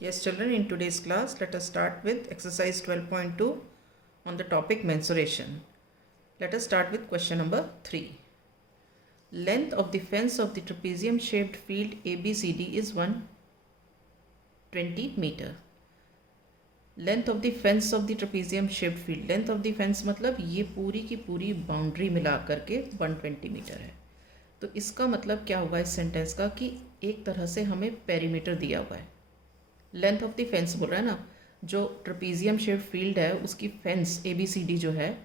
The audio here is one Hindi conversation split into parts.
Yes, children, in today's class, let us start with exercise 12.2 on the topic mensuration. Let us start with question number 3. Length of the fence of the trapezium shaped field ABCD is 120 meter. Length of the fence of the trapezium shaped field, length of the fence मतलब ये पूरी की पूरी बाउंड्री मिला करके 120 मीटर है। तो इसका मतलब क्या हुआ इस सेंटेंस का कि एक तरह से हमें पेरीमीटर दिया हुआ है। लेंथ ऑफ द फेंस बोल रहा है ना, जो ट्रपेजियम शेप्ड फील्ड है उसकी फेंस ABCD जो है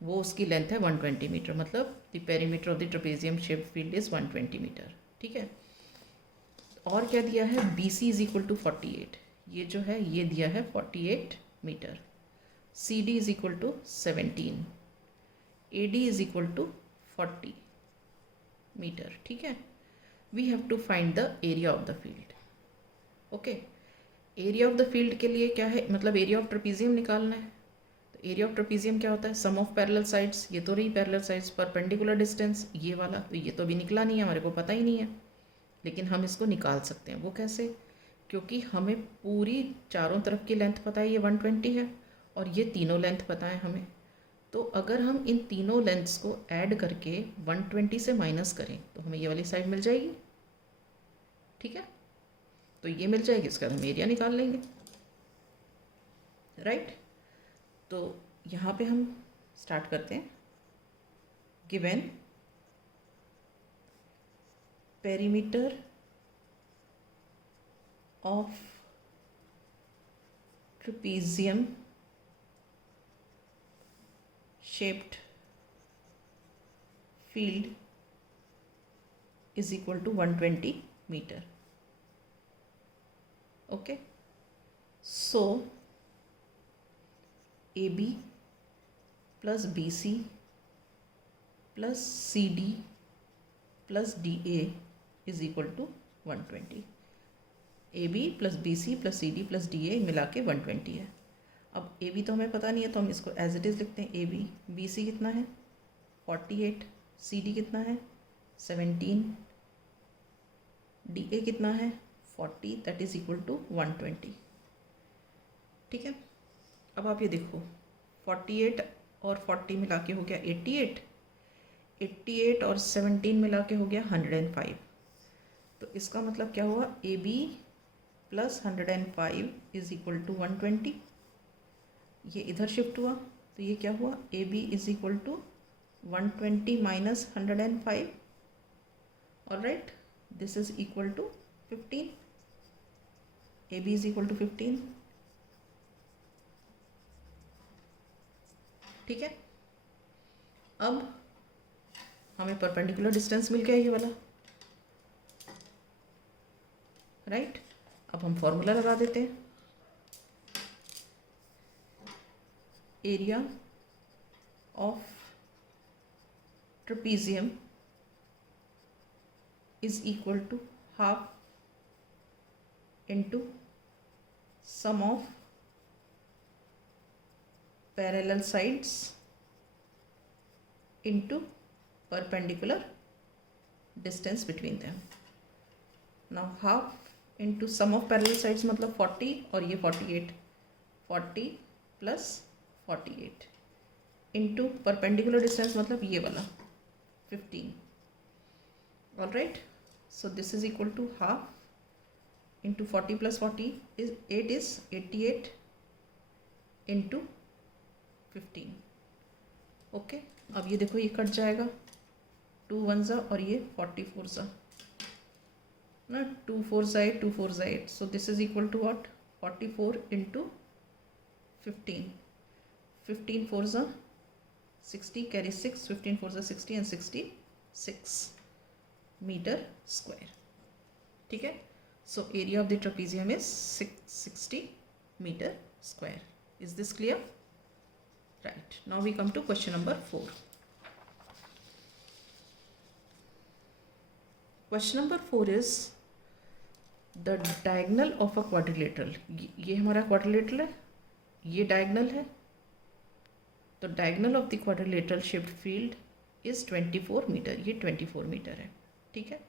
वो उसकी लेंथ है 120 मीटर, मतलब the perimeter of the trapezium shaped field is 120 metre. ठीक है। और क्या दिया है, BC इज इक्वल टू 48, ये जो है ये दिया है 48 metre. CD is equal to 17, AD is equal to 40 metre. ठीक है। We have to find the area of the field. Okay, area of the field के लिए क्या है, मतलब एरिया ऑफ ट्रपेजियम निकालना है। तो एरिया ऑफ ट्रपेजियम क्या होता है, सम ऑफ पैरेलल साइड्स। ये तो रही पैरेलल साइड्स, परपेंडिकुलर डिस्टेंस ये वाला, तो ये तो अभी निकला नहीं है, हमारे को पता ही नहीं है, लेकिन हम इसको निकाल सकते हैं। वो कैसे, क्योंकि हमें पूरी चारों तरफ की लेंथ पता है, ये 120 है, और ये तीनों लेंथ पता है हमें। तो अगर हम इन तीनों लेंथ्स को ऐड करके 120 से माइनस करें तो हमें ये वाली साइड मिल जाएगी। ठीक है, तो ये मिल जाएगी, इसका हम एरिया निकाल लेंगे। राइट, तो यहाँ पे हम स्टार्ट करते हैं। Given perimeter of trapezium shaped field is equal to 120 meter. Okay, so AB plus BC plus CD plus DA is equal to 120. AB plus BC plus CD plus DA मिला के 120 है। अब AB तो हमें पता नहीं है, तो हम इसको एज इट इज़ लिखते हैं। AB, BC कितना है 48, CD कितना है 17, DA कितना है 40, दैट इज़ इक्वल टू 120। ठीक है। अब आप ये देखो, 48 और 40 मिला के हो गया 88, 88 और 17 मिला के हो गया 105। तो इसका मतलब क्या हुआ, AB plus 105 is equal to 120। ये इधर शिफ्ट हुआ तो ये क्या हुआ, AB is equal to 120 minus 105। Alright, this is equal to 15। AB is equal to 15। ठीक है। अब हमें परपेंडिकुलर डिस्टेंस मिल गया ये वाला। राइट, अब हम फॉर्मूला लगा देते हैं। Area of trapezium is equal to half into sum of parallel sides into perpendicular distance between them. Now half into sum of parallel sides मतलब 40 और ये 48, 40 प्लस 48 इंटू परपेंडिकुलर डिस्टेंस मतलब ये वाला 15। Alright, so this is equal to half into 40 plus 40 is 8 is 88 into 15। Okay, अब ये देखो ये कट जाएगा, 2 1 ज़ा और ये 44 ज़ा ना, 2 4 ज़ा 8, 2 4 ज़ा 8, so this is equal to what, 44 into 15, 15 4 ज़ा 60, कैरी 6, 15 4 ज़ा 60 एंड 66 मीटर स्क्वायर। ठीक है, so area of the trapezium is 60 metre square. Is this clear? Right, now we come to question number 4. Question number 4 is the diagonal of a quadrilateral. ये हमारा क्वाड्रिलेटरल है, ये डायगनल है, तो diagonal of the quadrilateral shaped field is 24 metre, ये 24 मीटर है। ठीक है,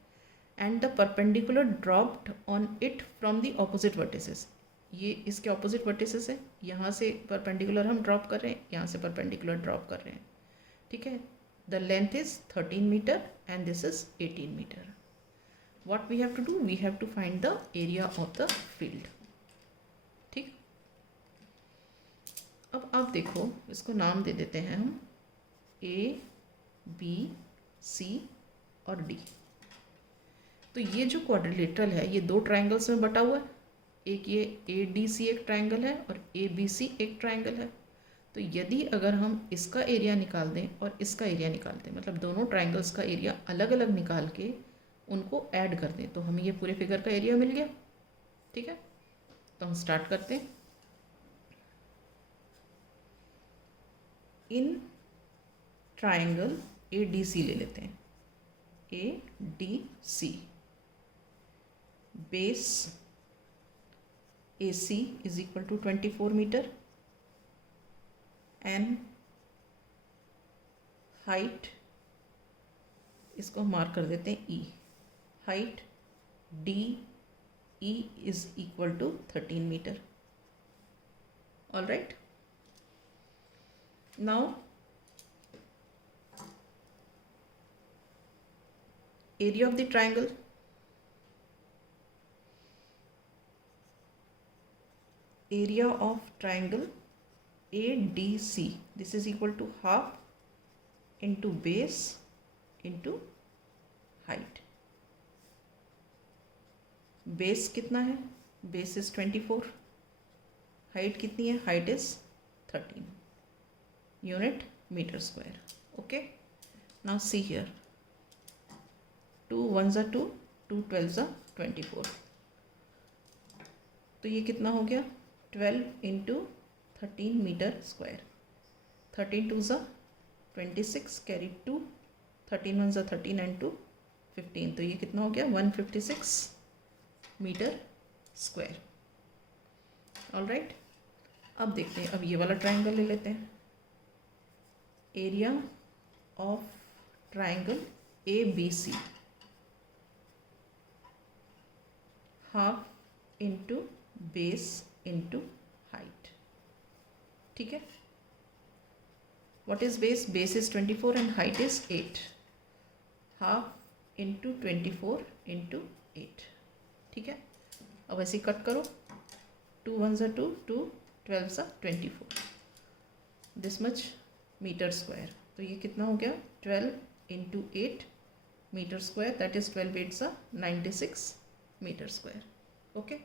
and the perpendicular dropped on it from the opposite vertices. ये इसके ऑपोजिट वर्टिसेस है, यहाँ से परपेंडिकुलर हम ड्रॉप कर रहे हैं, यहाँ से परपेंडिकुलर ड्रॉप कर रहे हैं, ठीक है। The length is 13 metre and this is 18 metre. What we have to do? We have to find the area of the field. ठीक. अब आप देखो, इसको नाम दे देते हैं हम A, B, C और D. तो ये जो क्वाड्रिलेटरल है ये दो ट्राइंगल्स में बटा हुआ है. एक ये ADC एक ट्राइंगल है और ABC एक ट्राइंगल है. तो यदि अगर हम इसका एरिया निकाल दें और इसका एरिया निकाल दें, मतलब दोनों ट्राइंगल्स का एरिया अलग अलग निकाल के उनको ऐड कर दें, तो हमें ये पूरे फिगर का एरिया मिल गया. ठीक है, तो हम स्टार्ट करते हैं. इन ट्राइंगल ADC ले लेते हैं. ADC base AC is equal to 24 metre and height, इसको मार्क कर देते हैं E. Height DE is equal to 13 metre. All right, now area of the triangle. Area of triangle ADC, this is equal to half into base into height. Base कितना है? Base is 24. Height कितनी है? Height is 13 unit meter square. Okay, now see here, 2 1s are 2, 2 12s are 24. तो ये कितना हो गया? 12 into 13 metre square. 13 2s are 26, carry 2, 13 1s are 13 and 2 15. तो ये कितना हो गया? 156 मीटर स्क्वायर. ऑल राइट, अब देखते हैं, अब ये वाला ट्राइंगल ले लेते हैं. Area of triangle ABC, half into base into height. ठीक है, what is base? Base is 24 and height is 8. Half into 24 into 8. ठीक है, अब ऐसे कट करो. 2 1s are 2, 2 12s are 24. This much metre square. तो ये कितना हो गया? 12 into 8 metre square, that is 12 8s are 96 metre square. Okay,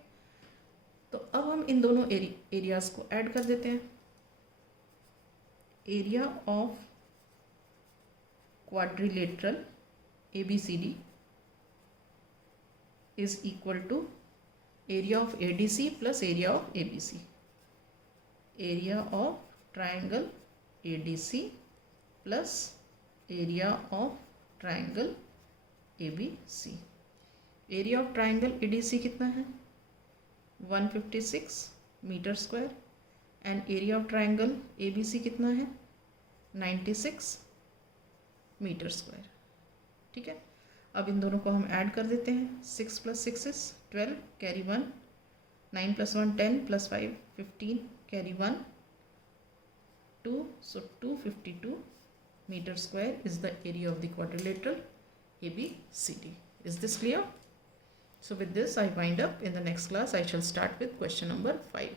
तो अब हम इन दोनों एरियाज को ऐड कर देते हैं. Area of quadrilateral ABCD is equal to area of ADC plus area of ABC. Area of triangle ADC plus area of triangle ABC. Area of triangle ADC कितना है? 156 metre square and area of triangle ABC कितना है? 96 मीटर स्क्वायर. ठीक है, अब इन दोनों को हम ऐड कर देते हैं. 6 + 6 is 12, carry 1, 9 + 1 10 + 5 15, carry 1 2, so 252 meter square is the area of the quadrilateral ABCD. Is this clear? So with this I wind up. In the next class I shall start with question number 5.